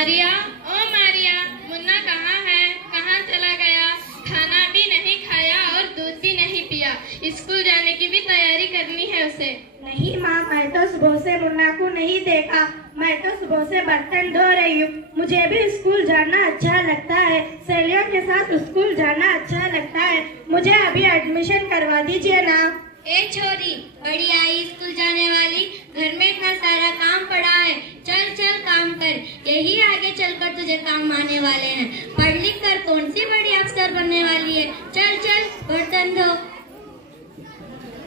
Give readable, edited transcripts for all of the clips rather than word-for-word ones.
मारिया, ओ मारिया, मुन्ना कहाँ है? कहाँ चला गया? खाना भी नहीं खाया और दूध भी नहीं पिया। स्कूल जाने की भी तैयारी करनी है उसे। नहीं माँ, मैं तो सुबह से मुन्ना को नहीं देखा। मैं तो सुबह से बर्तन धो रही हूँ। मुझे भी स्कूल जाना अच्छा लगता है। सहेलियों के साथ स्कूल जाना अच्छा लगता है। मुझे अभी एडमिशन करवा दीजिए ना। ए छोरी, बड़ी आई स्कूल जाने वाली, घर में इतना सारा काम पड़ा है। चल चल काम कर, यही आगे चलकर तुझे काम आने वाले हैं। पढ़ लिख कर कौन सी बड़ी अफसर बनने वाली है। चल चल बर्तन धो।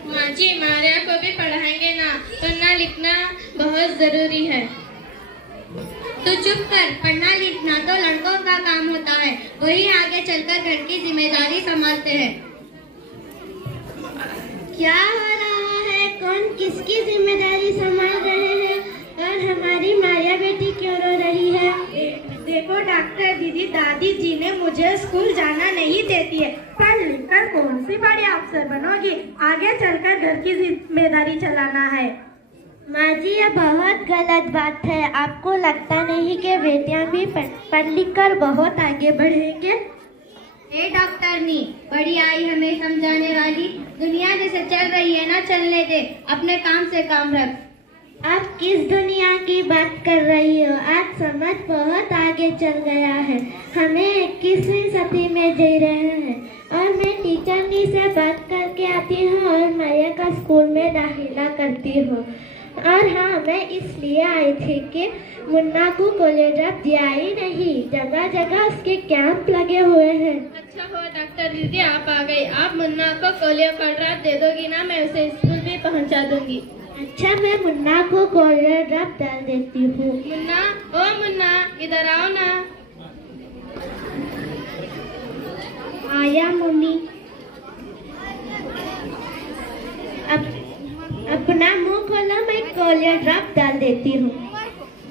माँ जी, मारिया को भी पढ़ाएंगे ना, पढ़ना लिखना बहुत जरूरी है। तो चुप कर, पढ़ना लिखना तो लड़कों का काम होता है, वही आगे चलकर घर की जिम्मेदारी संभालते हैं। क्या हो रहा है? कौन किसकी जिम्मेदारी संभाल रहे हैं? और हमारी मारिया बेटी क्यों रो रही है? देखो डॉक्टर दीदी, दादी जी ने मुझे स्कूल जाना नहीं देती है। पढ़ लिख कर कौन सी बड़ी अफसर बनोगी? आगे चलकर घर की जिम्मेदारी चलाना है। माँ जी, ये बहुत गलत बात है। आपको लगता नहीं कि बेटियां भी पढ़ लिख कर बहुत आगे बढ़ेंगे? ए डॉक्टरनी, बड़ी आई हमें समझाने वाली, दुनिया जैसे चल रही है ना चलने दे, अपने काम से काम रख। आप किस दुनिया की बात कर रही हो? आज समाज बहुत आगे चल गया है। हमें 21वीं सदी में जी रहे हैं। और मैं टीचरनी से बात करके आती हूँ और माया का स्कूल में दाखिला करती हूँ। और हाँ, मैं इसलिए आई थी कि मुन्ना को कॉलेज अब दिया ही नहीं, जगह जगह उसके कैंप लगे हुए हैं। अच्छा हो डॉक्टर दीदी, आप आ गई। आप मुन्ना को कॉलेज पढ़ रहा दे दोगी ना, मैं उसे स्कूल भी पहुंचा दूंगी। अच्छा, मैं मुन्ना को कॉलेज अब डाल देती हूँ। मुन्ना, ओ मुन्ना, इधर आओ ना। आया मुन्नी। अपना मुंह खोलो, मैं कॉलेज ड्रॉप डाल देती हूँ।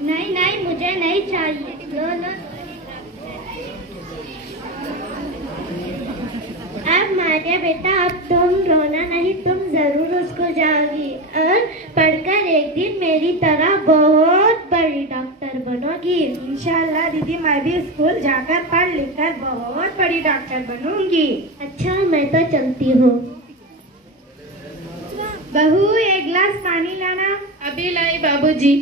नहीं नहीं, मुझे नहीं चाहिए। लो लो। अब मारिया बेटा, अब तुम रोना नहीं, तुम जरूर उसको जाओगी और पढ़कर एक दिन मेरी तरह बहुत बड़ी डॉक्टर बनोगी। इंशाल्लाह दीदी, मैं भी स्कूल जाकर पढ़ लिख कर बहुत बड़ी डॉक्टर बनूंगी। अच्छा, मैं तो चलती हूँ। बहू, एक गिलास पानी लाना। अभी लाई बाबूजी।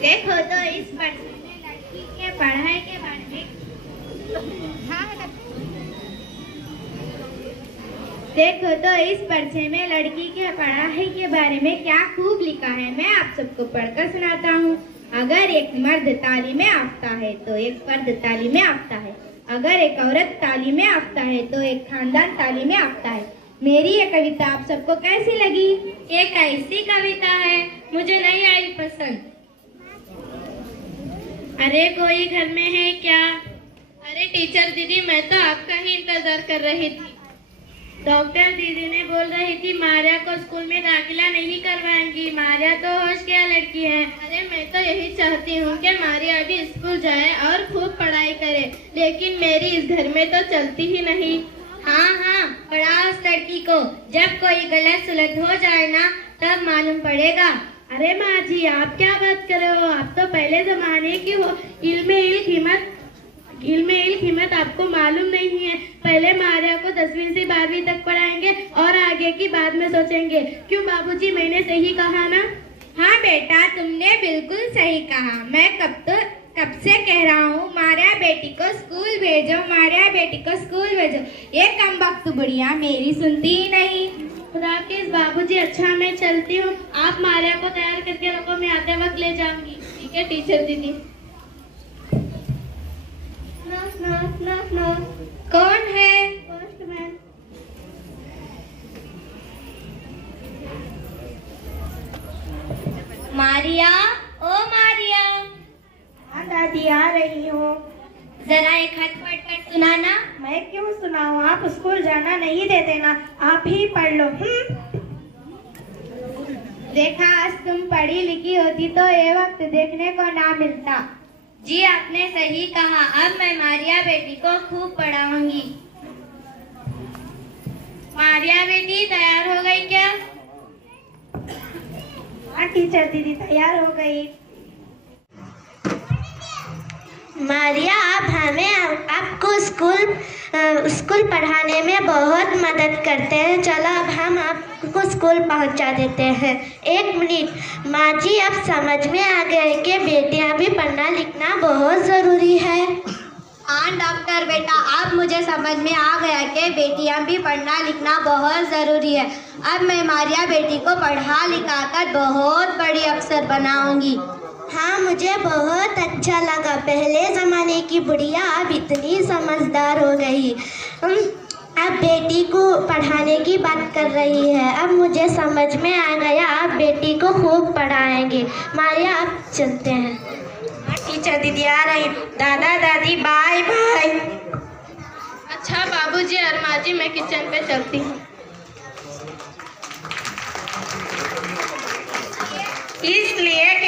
देखो तो इस पर्चे में लड़की के पढ़ाई के बारे में देखो तो इस पर्चे में लड़की के पढ़ाई के बारे में क्या खूब लिखा है। मैं आप सबको पढ़कर सुनाता हूँ। अगर एक मर्द तालीम याफ्ता है तो एक फर्द तालीम याफ्ता है। अगर एक औरत तालीम याफ्ता है तो एक खानदान तालीम याफ्ता है। मेरी ये कविता आप सबको कैसी लगी? ये कैसी कविता है? मुझे नहीं आई पसंद। अरे कोई घर में है क्या? अरे टीचर दीदी, मैं तो आपका ही इंतजार कर रही थी। डॉक्टर दीदी ने बोल रही थी मारिया को स्कूल में दाखिला नहीं करवाएंगी। मारिया तो होशियार लड़की है। अरे मैं तो यही चाहती हूँ कि मारिया भी स्कूल जाए और खूब पढ़ाई करे, लेकिन मेरी इस घर में तो चलती ही नहीं। हाँ हाँ, पढ़ाओ उस लड़की को। जब कोई गलत सुलत हो जाए ना, तब मालूम पड़ेगा। अरे माँ जी, आप क्या बात कर रहे हो? आप तो पहले जमाने की हो। इल्म कीमत आपको मालूम नहीं है। पहले मारिया को 10वीं से 12वीं तक पढ़ाएंगे और आगे की बाद में सोचेंगे। क्यों बाबूजी, मैंने सही कहा ना? हाँ बेटा, तुमने बिल्कुल सही कहा। मैं कब से कह रहा हूँ मारिया बेटी को स्कूल भेजो, मारिया बेटी को स्कूल भेजो। ये कमबख्त बुढ़िया मेरी सुनती ही नहीं। खुदाफिज बाबूजी। अच्छा, मैं चलती हूँ। आप मारिया को तैयार करके रखो, मैं आते वक्त ले जाऊंगी। ठीक है टीचर दीदी। कौन है? पोस्टमैन। मारिया, ओ मारिया। हाँ दादी, आ रही हूँ। जरा एक खत पढ़कर सुनाना। मैं क्यों सुनाऊँ? आप स्कूल जाना नहीं देते ना, आप ही पढ़ लो। देखा, आज तुम पढ़ी लिखी होती तो ये वक्त देखने को ना मिलता। जी आपने सही कहा। अब मैं मारिया बेटी को खूब पढ़ाऊंगी। मारिया बेटी तैयार हो गई क्या? हाँ टीचर दीदी तैयार हो गई। मारिया, आप हमें आपको स्कूल पढ़ाने में बहुत मदद करते हैं। चलो अब हम आपको स्कूल पहुंचा देते हैं। 1 मिनट। माँ जी, अब समझ में आ गए कि बेटियां भी पढ़ना लिखना बहुत ज़रूरी है। हाँ डॉक्टर बेटा, अब मुझे समझ में आ गया कि बेटियां भी पढ़ना लिखना बहुत ज़रूरी है। अब मैं मारिया बेटी को पढ़ा लिखा कर बहुत बड़ी अफसर बनाऊंगी। हाँ, मुझे बहुत अच्छा लगा। पहले ज़माने की बुढ़िया अब इतनी समझदार हो गई। अब बेटी को पढ़ाने की बात कर रही है। अब मुझे समझ में आ गया, अब बेटी को खूब पढ़ाएंगे। मारिया, अब चलते हैं। टीचर दीदी आ रही। दादा दादी बाय बाय। अच्छा बाबूजी और माँ जी, मैं किचन पे चलती हूँ। इसलिए कि